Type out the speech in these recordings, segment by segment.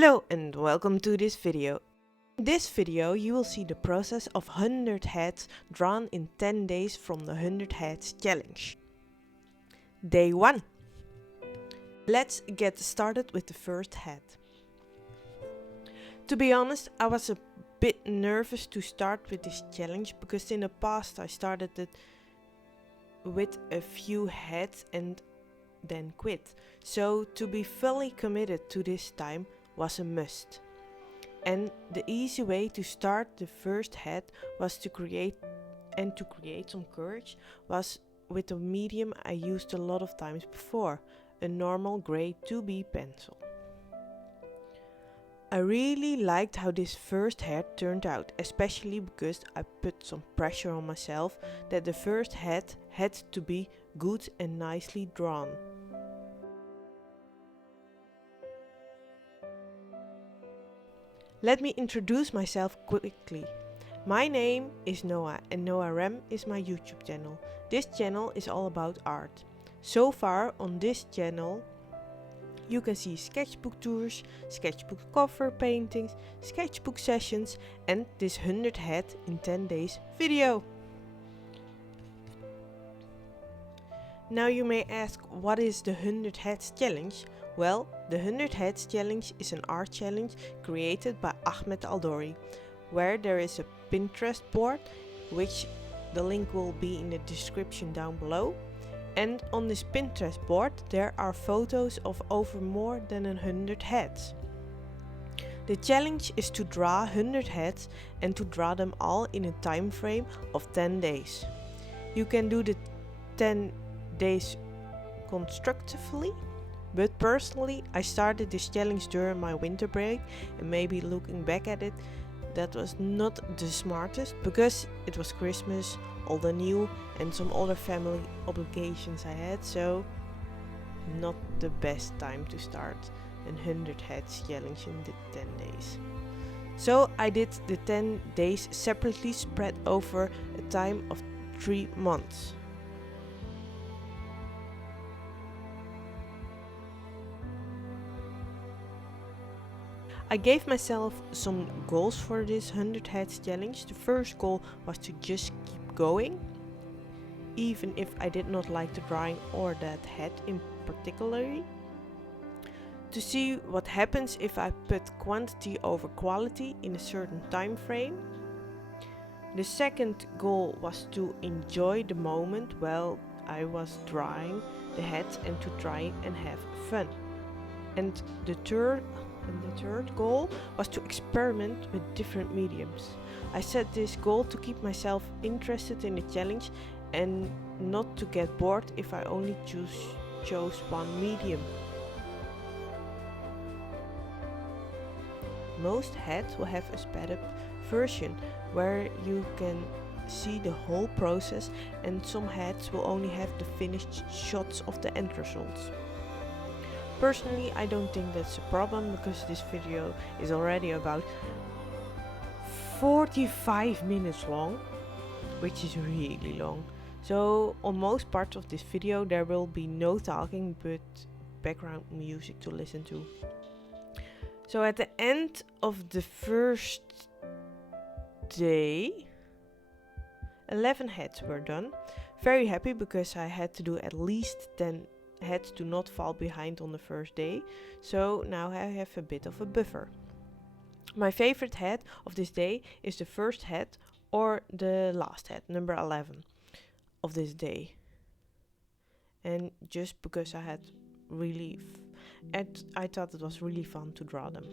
Hello and welcome to this video. In this video you will see the process of 100 heads drawn in 10 days from the 100 heads challenge. Day 1. Let's get started with the first head. To be honest, I was a bit nervous to start with this challenge because in the past I started it with a few heads and then quit. So to be fully committed to this time was a must. And the easy way to start the first head was to create some courage was with a medium I used a lot of times before, a normal grey 2B pencil. I really liked how this first head turned out, especially because I put some pressure on myself that the first head had to be good and nicely drawn. Let me introduce myself quickly. My name is Noah and Noah Rem is my YouTube channel. This channel is all about art. So far on this channel you can see sketchbook tours, sketchbook cover paintings, sketchbook sessions and this 100 head in 10 days video. Now you may ask, what is the 100 heads challenge? Well, the 100 heads challenge is an art challenge created by Ahmed Aldoori, where there is a Pinterest board, which the link will be in the description down below. And on this Pinterest board there are photos of over more than 100 heads. The challenge is to draw 100 heads and to draw them all in a time frame of 10 days. You can do the 10 days constructively, but personally I started this challenge during my winter break, and maybe looking back at it, that was not the smartest because it was Christmas, all the new and some other family obligations I had, so not the best time to start a 100 heads challenge in the 10 days. So I did the 10 days separately spread over a time of 3 months. I gave myself some goals for this 100 heads challenge. The first goal was to just keep going, even if I did not like the drawing or that head in particular. To see what happens if I put quantity over quality in a certain time frame. The second goal was to enjoy the moment while I was drawing the heads and to try and have fun. And the third goal was to experiment with different mediums. I set this goal to keep myself interested in the challenge and not to get bored if I only chose one medium. Most heads will have a sped up version where you can see the whole process, and some heads will only have the finished shots of the end results. Personally, I don't think that's a problem because this video is already about 45 minutes long, which is really long. So on most parts of this video there will be no talking but background music to listen to. So at the end of the first day, 11 heads were done. Very happy because I had to do at least 10 heads to not fall behind on the first day, so now I have a bit of a buffer. My favorite head of this day is the first head or the last head, number 11 of this day, and just because I had I thought it was really fun to draw them.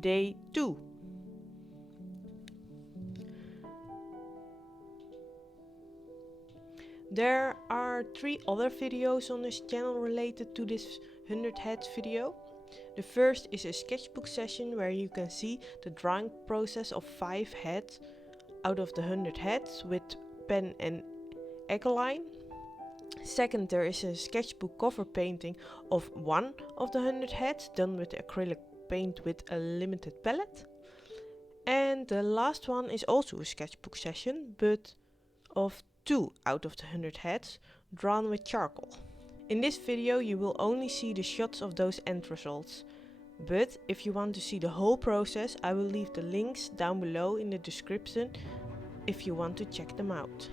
Day 2. There are 3 other videos on this channel related to this 100 heads video. The first is a sketchbook session where you can see the drawing process of 5 heads out of the 100 heads with pen and acrylic. Second, there is a sketchbook cover painting of 1 of the 100 heads done with acrylic paint with a limited palette. And the last one is also a sketchbook session, but of 2 out of the 100 heads drawn with charcoal. In this video you will only see the shots of those end results, but if you want to see the whole process, I will leave the links down below in the description if you want to check them out.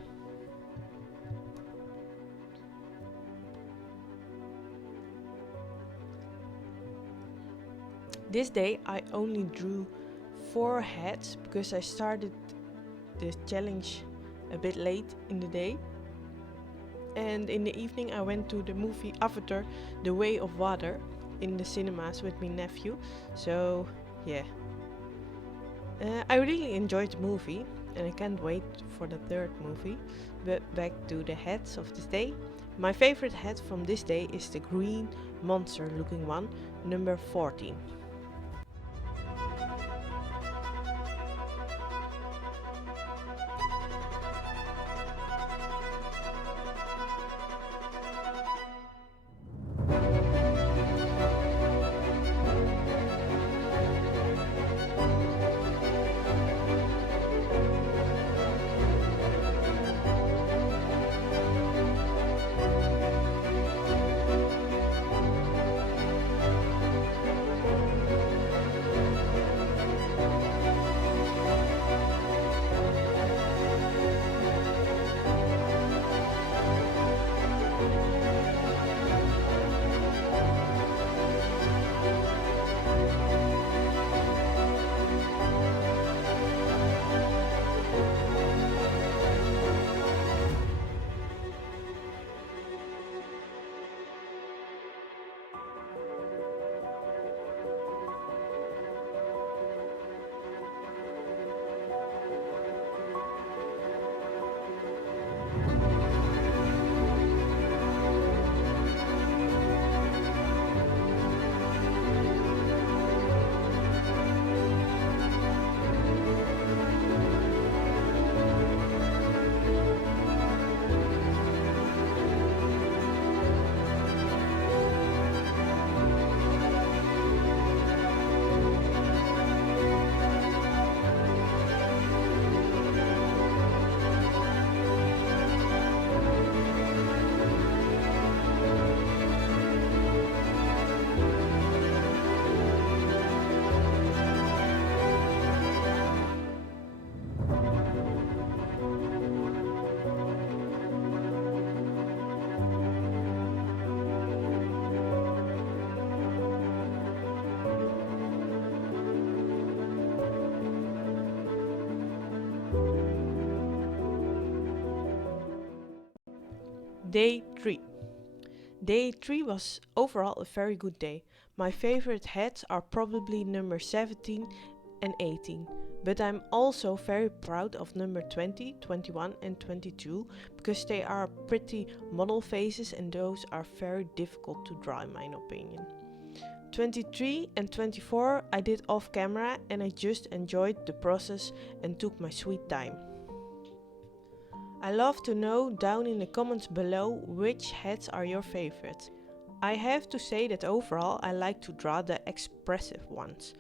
This day I only drew 4 heads because I started the challenge a bit late in the day, and in the evening I went to the movie Avatar: The Way of Water in the cinemas with my nephew, so yeah. I really enjoyed the movie and I can't wait for the 3rd movie. But back to the heads of this day. My favorite head from this day is the green monster looking one, number 14. Day 3. Day 3 was overall a very good day. My favorite heads are probably number 17 and 18, but I'm also very proud of number 20, 21 and 22 because they are pretty model faces and those are very difficult to draw in my opinion. 23 and 24 I did off camera and I just enjoyed the process and took my sweet time. I love to know down in the comments below which heads are your favorites. I have to say that overall I like to draw the expressive ones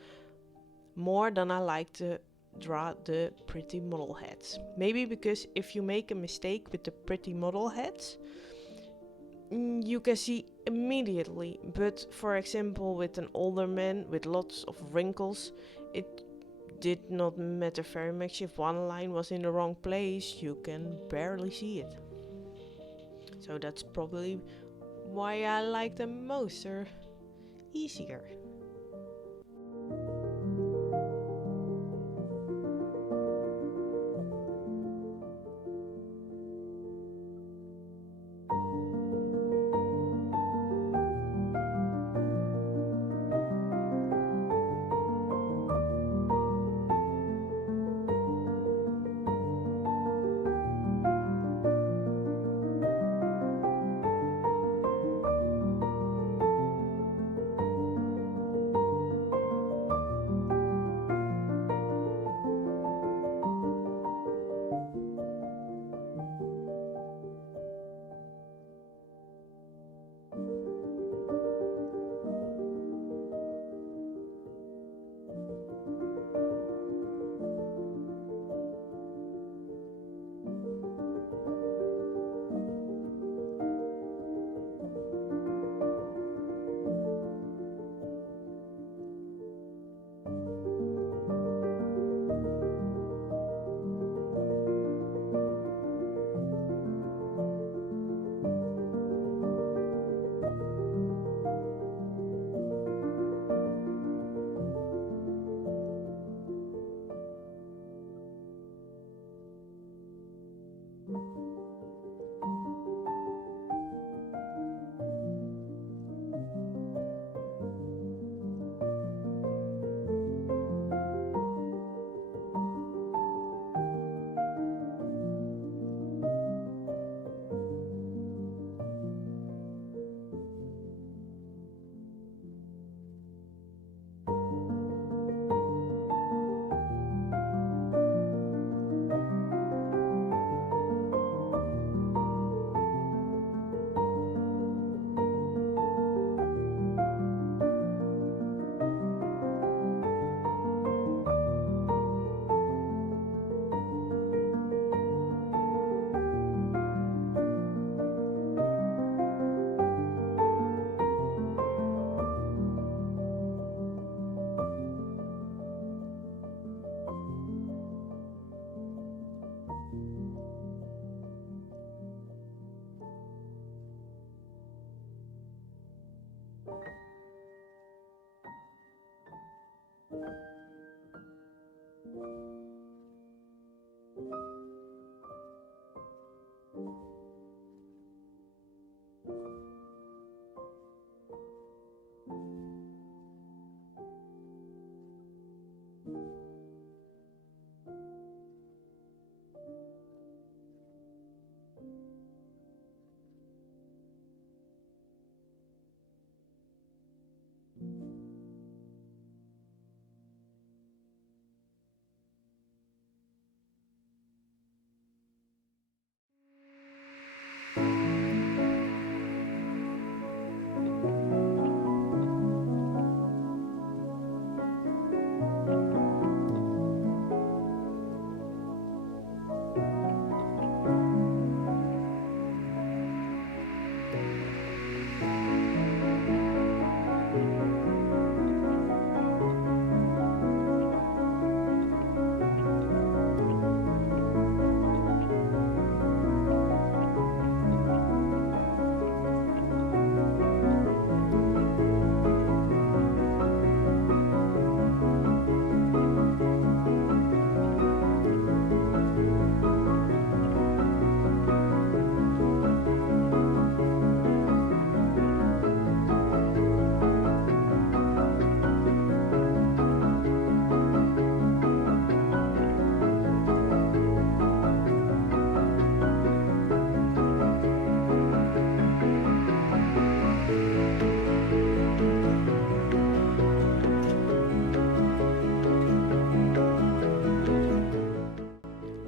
more than I like to draw the pretty model heads. Maybe because if you make a mistake with the pretty model heads, you can see immediately, but for example with an older man with lots of wrinkles, it did not matter very much if one line was in the wrong place, you can barely see it. So that's probably why I like them most, they're easier.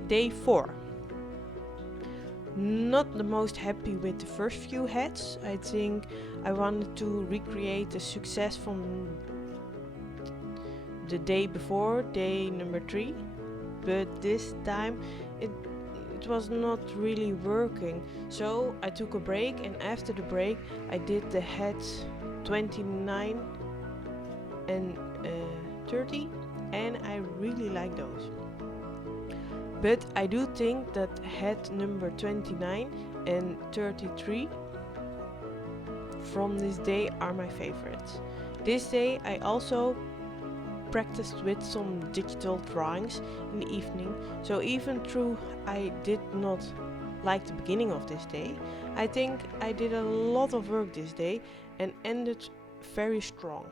Day 4. Not the most happy with the first few hats. I think I wanted to recreate the success from the day before, day number 3, but this time it was not really working. So I took a break, and after the break I did the hats 29 and 30, and I really like those. But I do think that hat number 29 and 33 from this day are my favorites. This day I also practiced with some digital drawings in the evening, so even though I did not like the beginning of this day, I think I did a lot of work this day and ended very strong.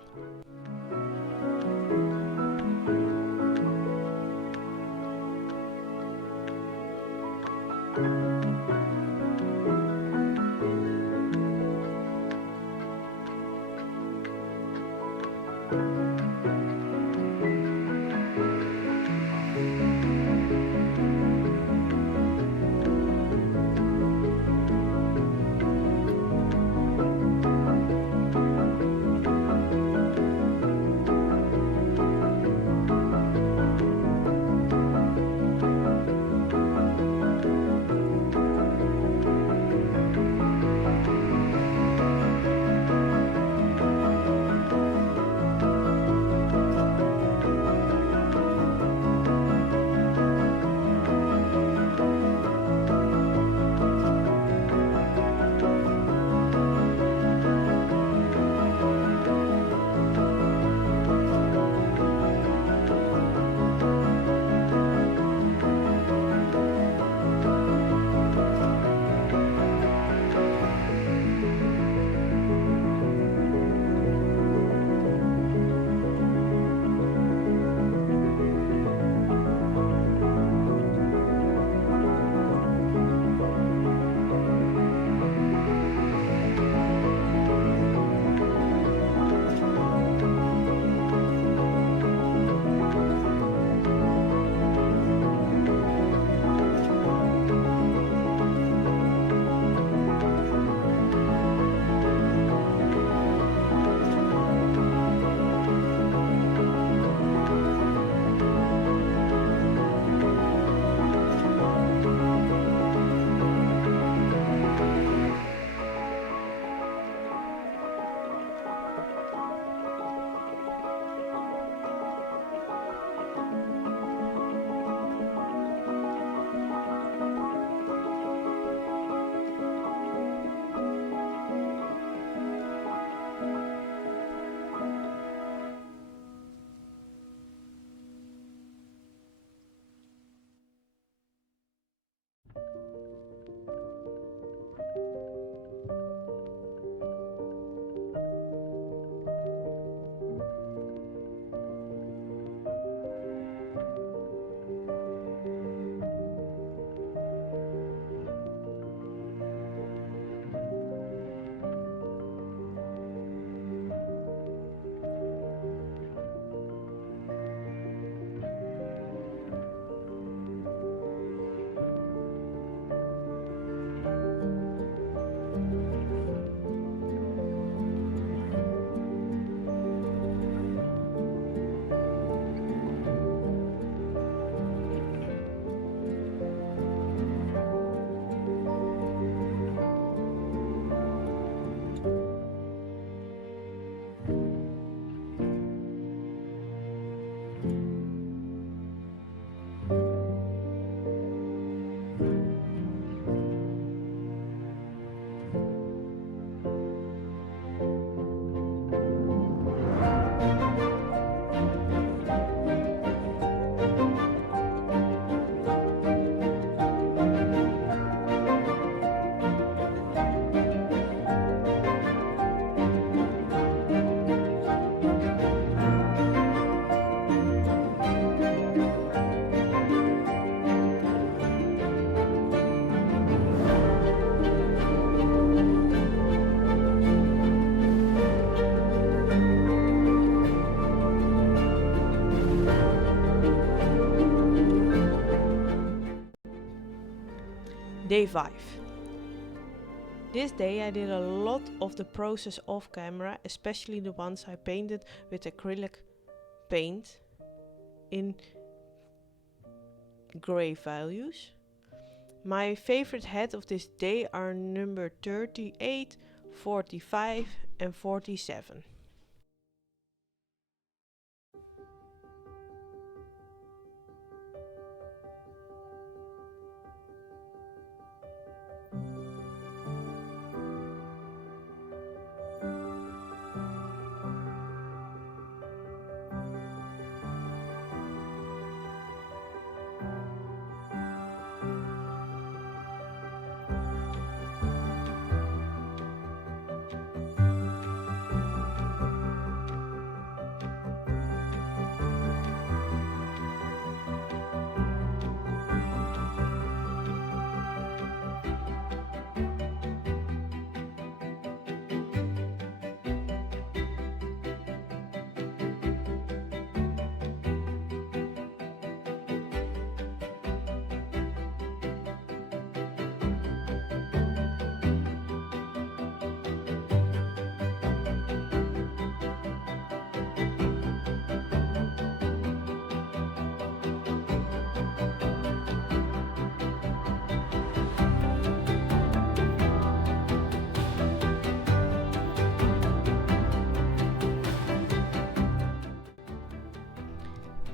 Day 5. This day I did a lot of the process off camera, especially the ones I painted with acrylic paint in gray values. My favorite head of this day are number 38, 45 and 47.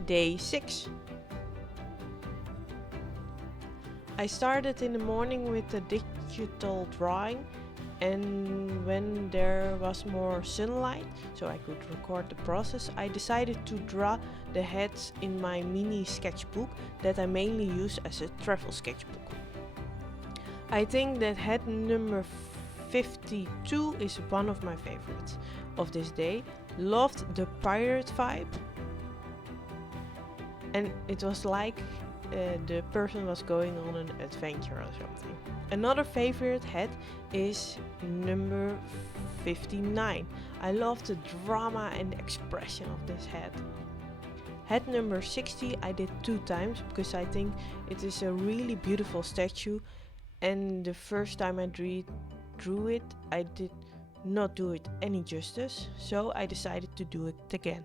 Day 6. I started in the morning with the digital drawing, and when there was more sunlight, so I could record the process, I decided to draw the heads in my mini sketchbook that I mainly use as a travel sketchbook. I think that head number 52 is one of my favorites of this day. Loved the pirate vibe. And it was like the person was going on an adventure or something. Another favorite head is number 59. I love the drama and the expression of this head. Head number 60 I did 2 times because I think it is a really beautiful statue, and the first time I drew it I did not do it any justice, so I decided to do it again.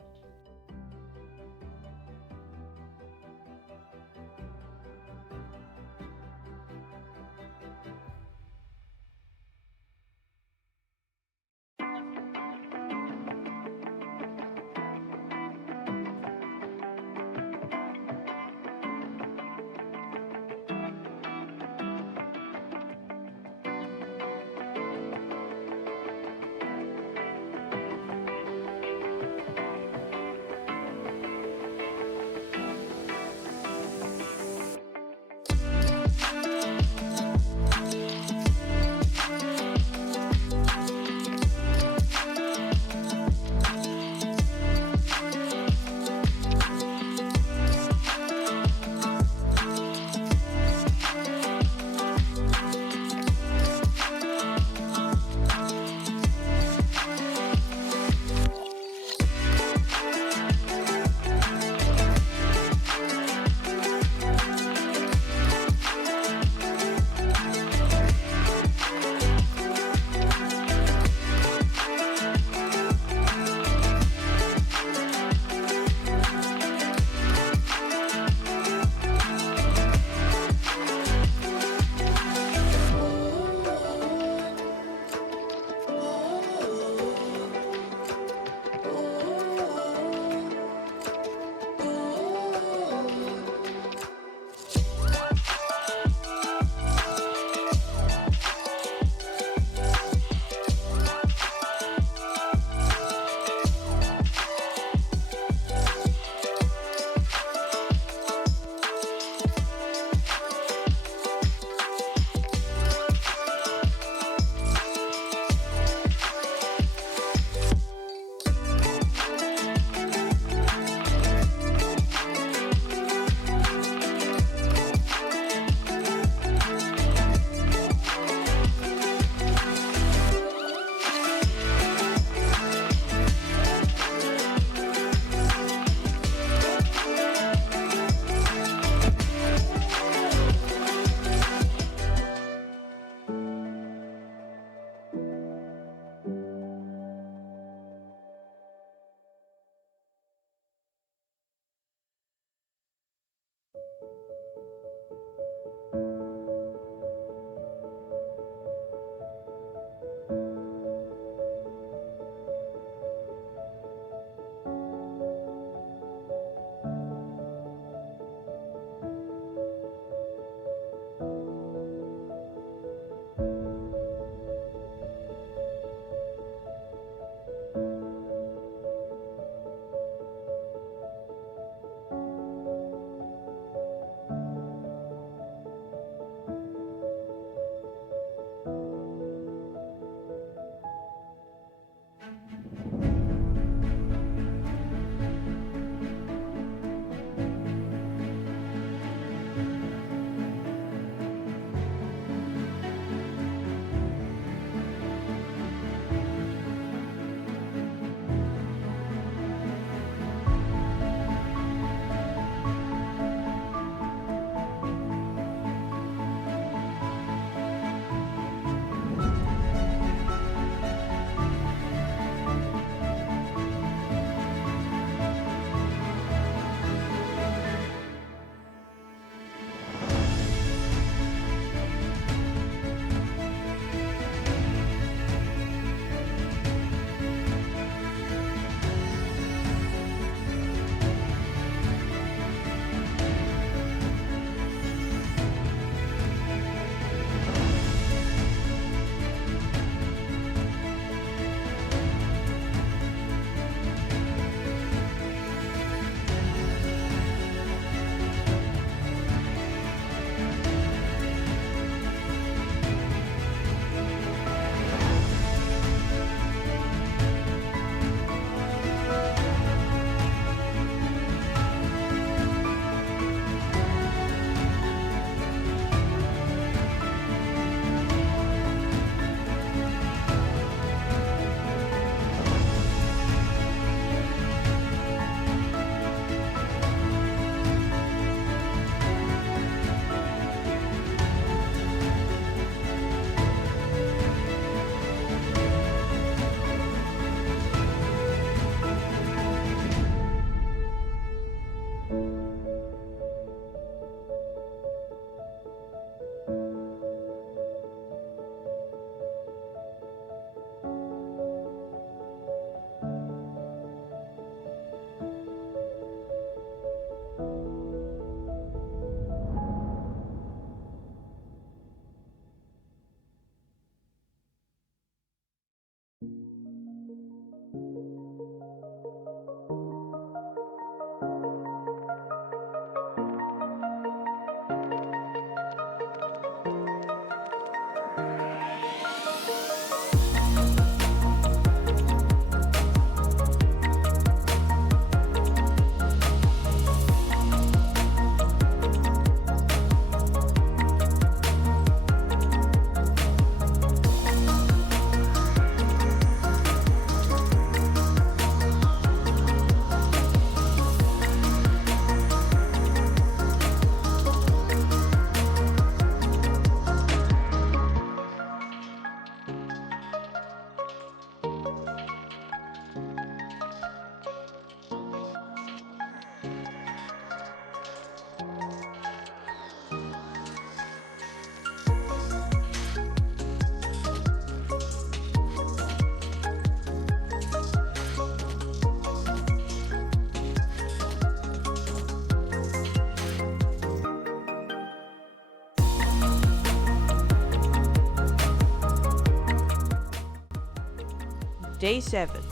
Day 7.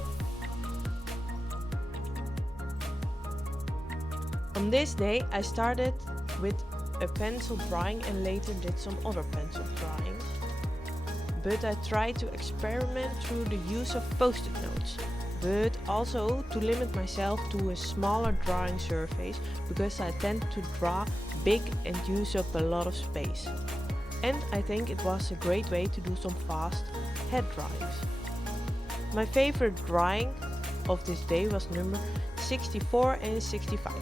On this day I started with a pencil drawing and later did some other pencil drawings. But I tried to experiment through the use of post-it notes, but also to limit myself to a smaller drawing surface because I tend to draw big and use up a lot of space. And I think it was a great way to do some fast head drawings. My favorite drawing of this day was number 64 and 65.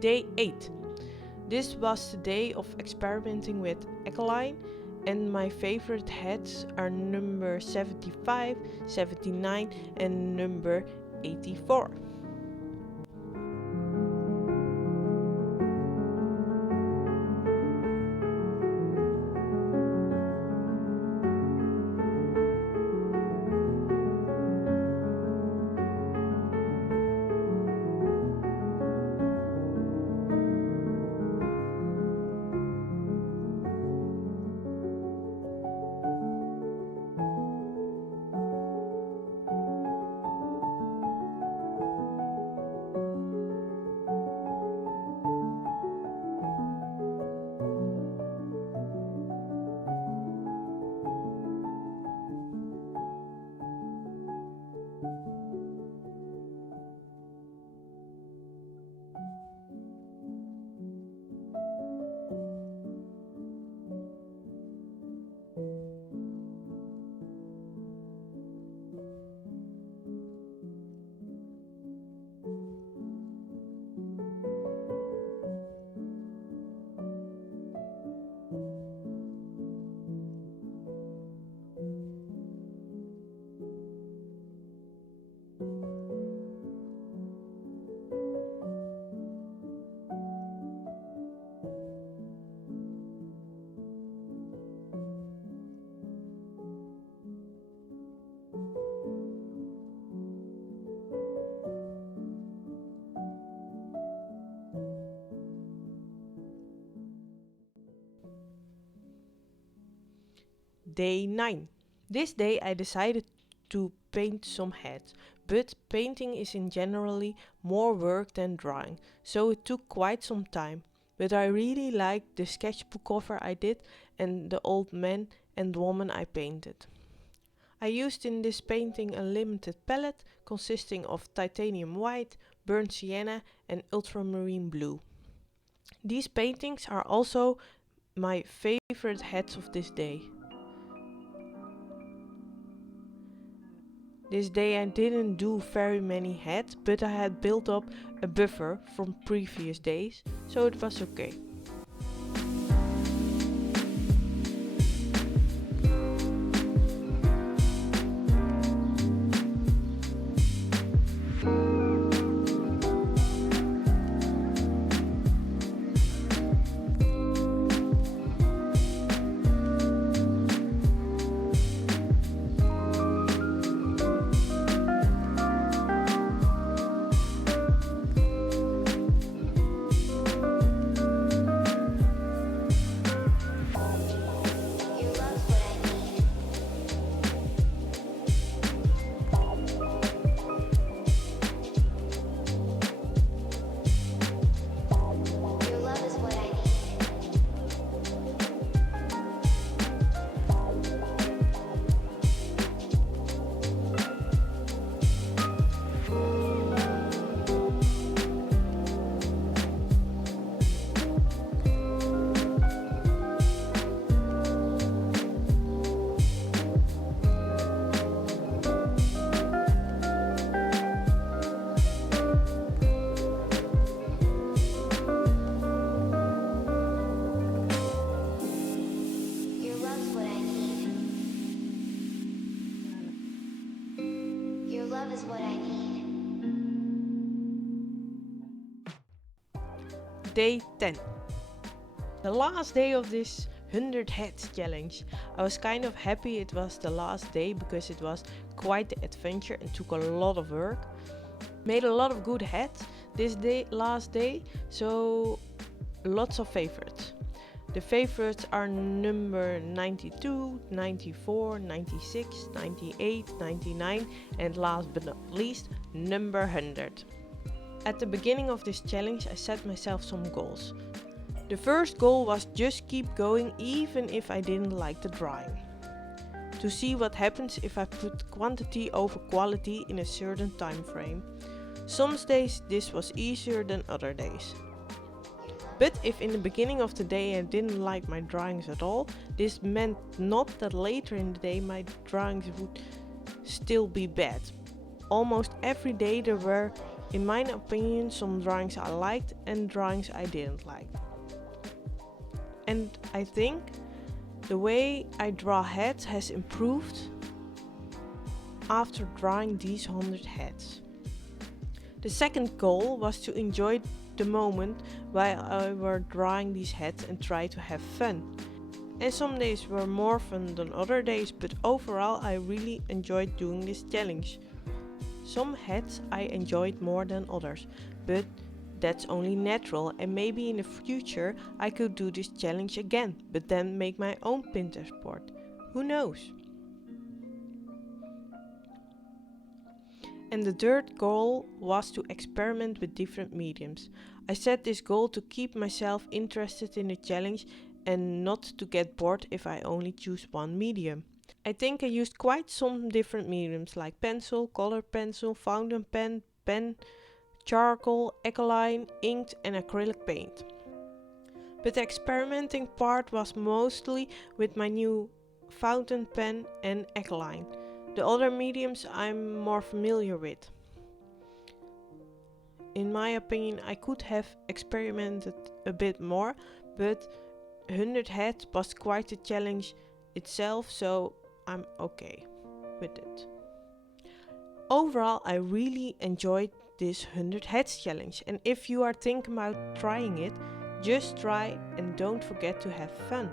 Day 8. This was the day of experimenting with Ecoline, and my favorite heads are number 75, 79 and number 84. day 9. This day I decided to paint some heads, but painting is in generally more work than drawing, so it took quite some time. But I really liked the sketchbook cover I did and the old man and woman I painted. I used in this painting a limited palette consisting of titanium white, burnt sienna and ultramarine blue. These paintings are also my favorite heads of this day. This day I didn't do very many heads, but I had built up a buffer from previous days, so it was okay. Day 10. The last day of this 100 heads challenge. I was kind of happy it was the last day because it was quite the adventure and took a lot of work. Made a lot of good heads this last day, so lots of favorites. The favorites are number 92, 94, 96, 98, 99 and last but not least number 100. At the beginning of this challenge I set myself some goals. The first goal was just keep going even if I didn't like the drawing. To see what happens if I put quantity over quality in a certain time frame. Some days this was easier than other days. But if in the beginning of the day I didn't like my drawings at all, this meant not that later in the day my drawings would still be bad. Almost every day there were, in my opinion, some drawings I liked and drawings I didn't like. And I think the way I draw heads has improved after drawing these 100 heads. The second goal was to enjoy the moment while I were drawing these heads and try to have fun. And some days were more fun than other days, but overall I really enjoyed doing this challenge. Some heads I enjoyed more than others, but that's only natural, and maybe in the future I could do this challenge again, but then make my own Pinterest board. Who knows? And the third goal was to experiment with different mediums. I set this goal to keep myself interested in the challenge and not to get bored if I only choose one medium. I think I used quite some different mediums like pencil, color pencil, fountain pen, charcoal, acrylic, inked and acrylic paint. But the experimenting part was mostly with my new fountain pen and acrylic. The other mediums I'm more familiar with. In my opinion, I could have experimented a bit more, but 100 heads was quite a challenge itself, so I'm okay with it. Overall, I really enjoyed this 100 heads challenge, and if you are thinking about trying it, just try and don't forget to have fun.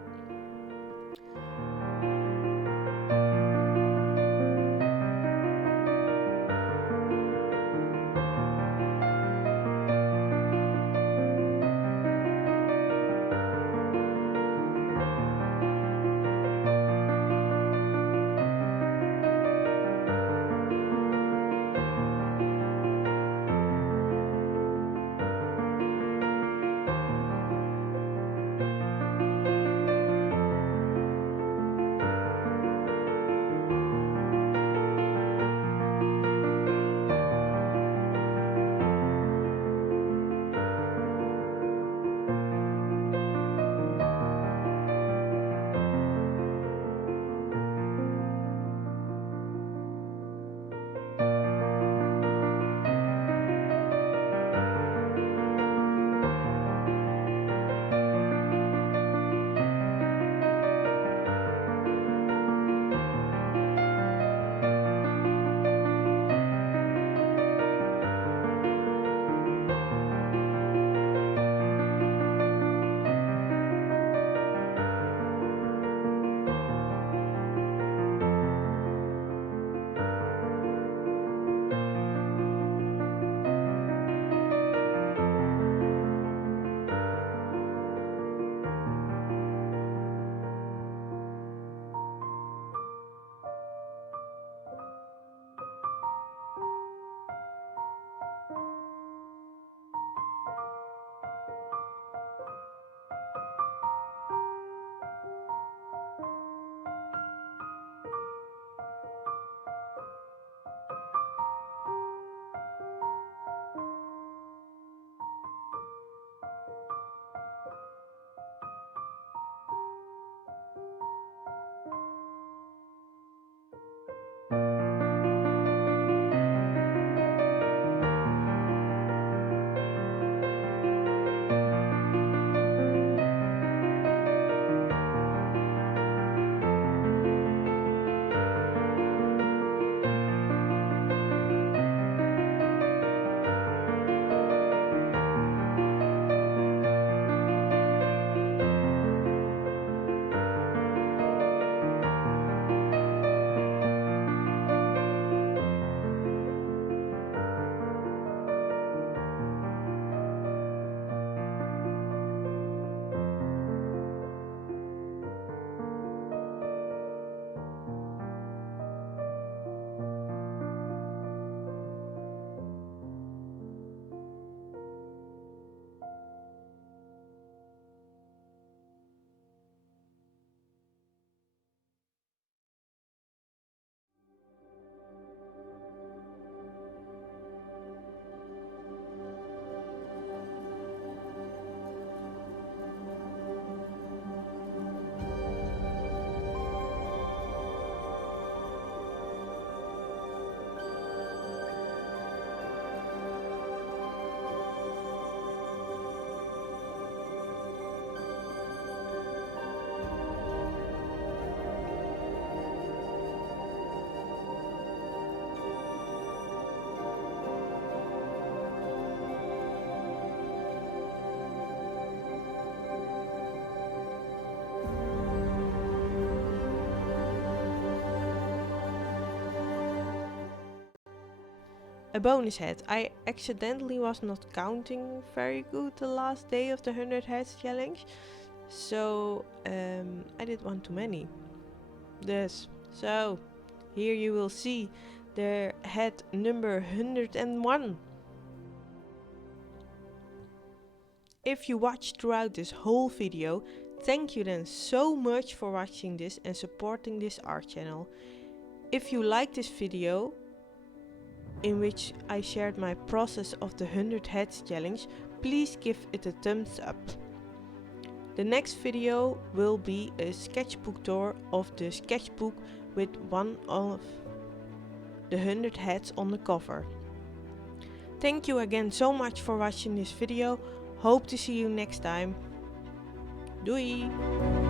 a bonus head. I accidentally was not counting very good the last day of the 100 heads challenge, so I did one too many. So here you will see the head number 101. If you watched throughout this whole video, thank you then so much for watching this and supporting this art channel. If you like this video, in which I shared my process of the 100 heads challenge, please give it a thumbs up. The next video will be a sketchbook tour of the sketchbook with one of the 100 heads on the cover. Thank you again so much for watching this video. Hope to see you next time. Doei!